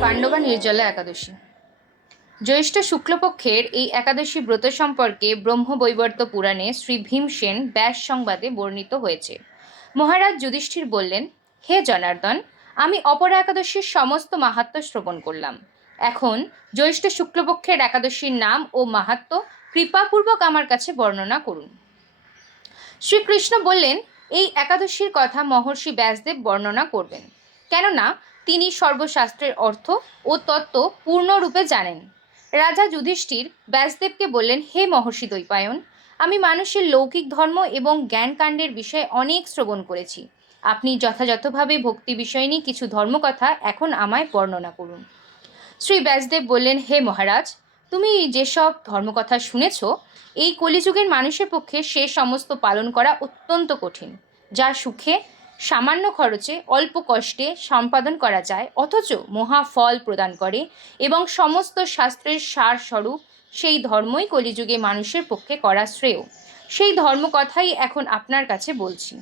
পাণ্ডবা নির্জলা একাদশী। জ্যৈষ্ঠ শুক্লপক্ষের এই একাদশী ব্রত সম্পর্কে ব্রহ্মবৈবর্ত পুরাণে শ্রী ভীমসেন ব্যাস সংবাদে বর্ণিত হয়েছে। মহারাজ যুধিষ্ঠির বললেন, হে জনার্দন, আমি অপর একাদশীর সমস্ত মাহাত্ম্য শ্রবণ করলাম। এখন জ্যৈষ্ঠ শুক্লপক্ষের একাদশীর নাম ও মাহাত্ম কৃপাপূর্বক আমার কাছে বর্ণনা করুন। শ্রীকৃষ্ণ বললেন, এই একাদশীর কথা মহর্ষি ব্যাসদেব বর্ণনা করবেন। কেননা, তিনি সর্বশাস্ত্রের অর্থ ও তত্ত্ব পূর্ণরূপে জানেন। রাজা যুধিষ্ঠির ব্যাসদেবকে বললেন, হে মহর্ষি দ্বৈপায়ন, আমি মানুষের লৌকিক ধর্ম এবং জ্ঞানকাণ্ডের বিষয়ে অনেক শ্রবণ করেছি। আপনি যথাযথভাবে ভক্তি বিষয় নিয়ে কিছু ধর্মকথা এখন আমায় বর্ণনা করুন। শ্রী ব্যাসদেব বললেন, হে মহারাজ, তুমি যেসব ধর্মকথা শুনেছ, এই কলিযুগের মানুষের পক্ষে সে সমস্ত পালন করা অত্যন্ত কঠিন, যা সুখে, সামান্য খরচে, অল্প কষ্টে সম্পাদন করা যায়, অথচ মহা ফল প্রদান করে এবং সমস্ত শাস্ত্রের সার স্বরূপ সেই ধর্মই কলিযুগে মানুষের পক্ষে করা শ্রেয়। সেই ধর্মকথাই এখন আপনার কাছে বলছি।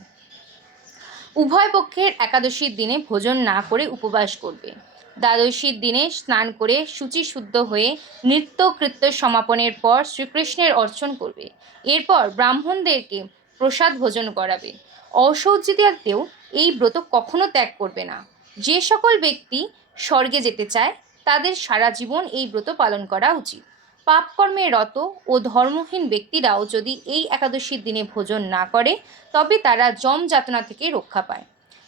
উভয় পক্ষের একাদশীর দিনে ভোজন না করে উপবাস করবে। দ্বাদশীর দিনে স্নান করে শুচি শুদ্ধ হয়ে নৃত্য কৃত্য সমাপনের পর শ্রীকৃষ্ণের অর্চন করবে। এরপর ব্রাহ্মণদেরকে প্রসাদ ভোজন করাবে। অসৌচিতাতেও এই ব্রত কখনো ত্যাগ করবে না। যে সকল ব্যক্তি স্বর্গে যেতে চায়, তাদের সারা জীবন এই ব্রত পালন করা উচিত। পাপকর্মে রত ও ধর্মহীন ব্যক্তিরাও যদি এই একাদশীর দিনে ভোজন না করে, তবে তারা যম যাতনা থেকে রক্ষা পায়।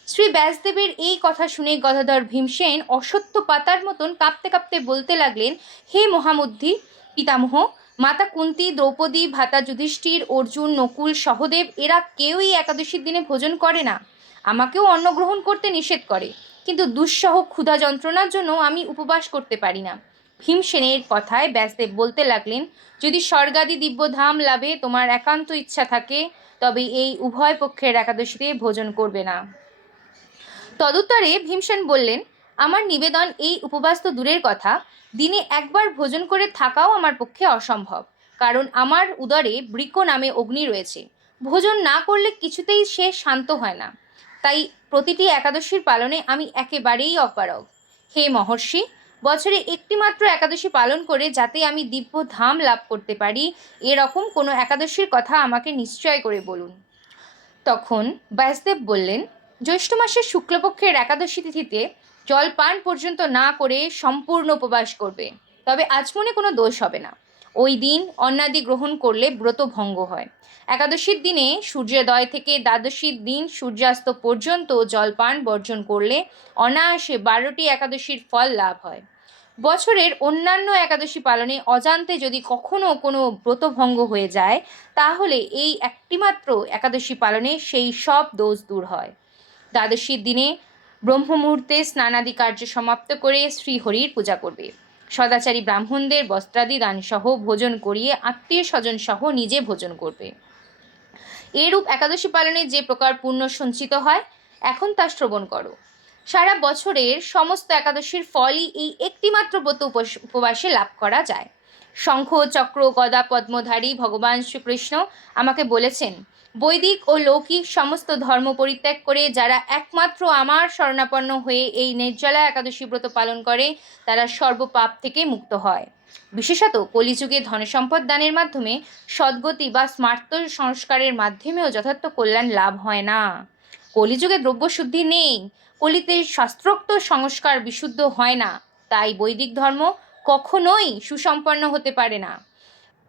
শ্রী ব্যাসদেবের এই কথা শুনে গদাধর ভীমসেন অসত্য পাতার মতন কাঁপতে কাঁপতে বলতে লাগলেন, হে মহামুদ্ধি, পিতামহ, মাতা কুন্তি, দ্রৌপদী, ভাতা যুধিষ্ঠির, অর্জুন, নকুল, সহদেব, এরা কেউই একাদশীর দিনে ভোজন করে না। আমাকেও অন্ন গ্রহণ করতে নিষেধ করে, কিন্তু দুঃসহ ক্ষুধা যন্ত্রণার জন্য আমি উপবাস করতে পারি না। ভীমসেনের কথায় ব্যাসদেব বলতে লাগলেন, যদি স্বর্গাদি দিব্যধাম লাভে তোমার একান্ত ইচ্ছা থাকে, তবে এই উভয় পক্ষের একাদশীতে ভোজন করবে না। তদুত্তরে ভীমসেন বললেন, আমার নিবেদন এই উপবাস তো দূরের কথা। দিনে একবার ভোজন করে থাকাও আমার পক্ষে অসম্ভব, কারণ আমার উদরে বৃক নামে অগ্নি রয়েছে। ভোজন না করলে কিছুতেই সে শান্ত হয় না। তাই প্রতিটি একাদশীর পালনে আমি একেবারেই অপারগ। হে মহর্ষি, বছরে একটিমাত্র একাদশী পালন করে যাতে আমি দিব্য ধাম লাভ করতে পারি, এরকম কোনো একাদশীর কথা আমাকে নিশ্চয় করে বলুন। তখন ব্যাসদেব বললেন জ্যৈষ্ঠ মাসের শুক্লপক্ষের একাদশী তিথিতে জল পান পর্যন্ত না করে সম্পূর্ণ উপবাস করবে। তবে আচমনে কোনো দোষ হবে না। ওই দিন অন্নাদি গ্রহণ করলে ব্রত ভঙ্গ হয়। একাদশীর দিনে সূর্যোদয় থেকে দ্বাদশীর দিন সূর্যাস্ত পর্যন্ত জলপান বর্জন করলে অনায়াসে বারোটি একাদশীর ফল লাভ হয়। বছরের অন্যান্য একাদশী পালনে অজান্তে যদি কখনো কোনো ব্রতভঙ্গ হয়ে যায়, তাহলে এই একটিমাত্র একাদশী পালনে সেই সব দোষ দূর হয়। দ্বাদশীর দিনে ব্রহ্ম ব্রহ্মমুহূর্তে স্নানাদি কার্য সমাপ্ত করে শ্রীহরির পূজা করবে। সদাচারী ব্রাহ্মণদের বস্ত্রাদি দানসহ ভোজন করিয়ে আত্মীয় স্বজন সহ নিজে ভোজন করবে। এরূপ একাদশী পালনে যে প্রকার পুণ্য সঞ্চিত হয়, এখন তা শ্রবণ করো। সারা বছরের সমস্ত একাদশীর ফলই এই একটিমাত্র ব্রত উপবাসে লাভ করা যায়। শঙ্খ, চক্র, গদা, পদ্মধারী, ভগবান শ্রীকৃষ্ণ আমাকে বলেছেন, বৈদিক ও লৌকিক সমস্ত ধর্ম পরিত্যাগ করে যারা একমাত্র আমার শরণাপন্ন হয়ে এই নির্জলা একাদশী ব্রত পালন করে, তারা সর্বপাপ থেকে মুক্ত হয়। বিশেষত কলিযুগে ধনসম্পদ দানের মাধ্যমে সদ্গতি বা স্মার্ত সংস্কারের মাধ্যমেও যথার্থ কল্যাণ লাভ হয় না। কলিযুগে দ্রব্যশুদ্ধি নেই, কলিতে শাস্ত্রোক্ত সংস্কার বিশুদ্ধ হয় না, তাই বৈদিক ধর্ম কখনোই সুসম্পন্ন হতে পারে না।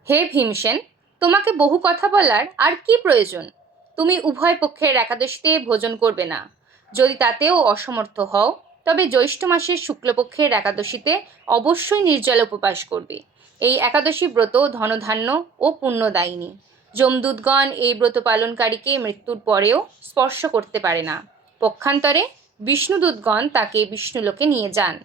হে ভীমসেন, তোমাকে বহু কথা বলার আর কি প্রয়োজন? তুমি উভয় পক্ষের একাদশীতে ভোজন করবে না। যদি তাতেও অসমর্থ হও, তবে জ্যৈষ্ঠ মাসের শুক্লপক্ষের একাদশীতে অবশ্যই নির্জল উপবাস করবে। এই একাদশী ব্রত ধনধান্য ও পুণ্যদায়িনী। যমদূতগণ এই ব্রত পালনকারীকে মৃত্যুর পরেও স্পর্শ করতে পারে না। পক্ষান্তরে বিষ্ণুদূতগণ তাকে বিষ্ণুলোকে নিয়ে যান।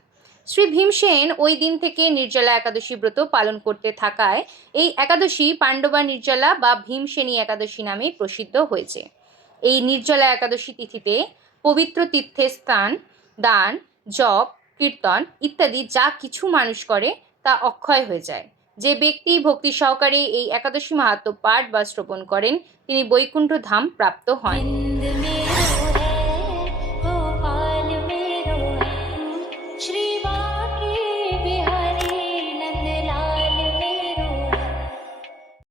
শ্রী ভীমসেন ওই দিন থেকে নির্জলা একাদশী ব্রত পালন করতে থাকায় এই একাদশী পাণ্ডবা নির্জলা বা ভীমসেনী একাদশী নামে প্রসিদ্ধ হয়েছে। এই নির্জলা একাদশী তিথিতে পবিত্র তীর্থে স্থান দান, জপ, কীর্তন ইত্যাদি যা কিছু মানুষ করে তা অক্ষয় হয়ে যায়। যে ব্যক্তি ভক্তি সহকারে এই একাদশী মাহাত্ম পাঠ বা শ্রবণ করেন, তিনি বৈকুণ্ঠ ধাম প্রাপ্ত হন।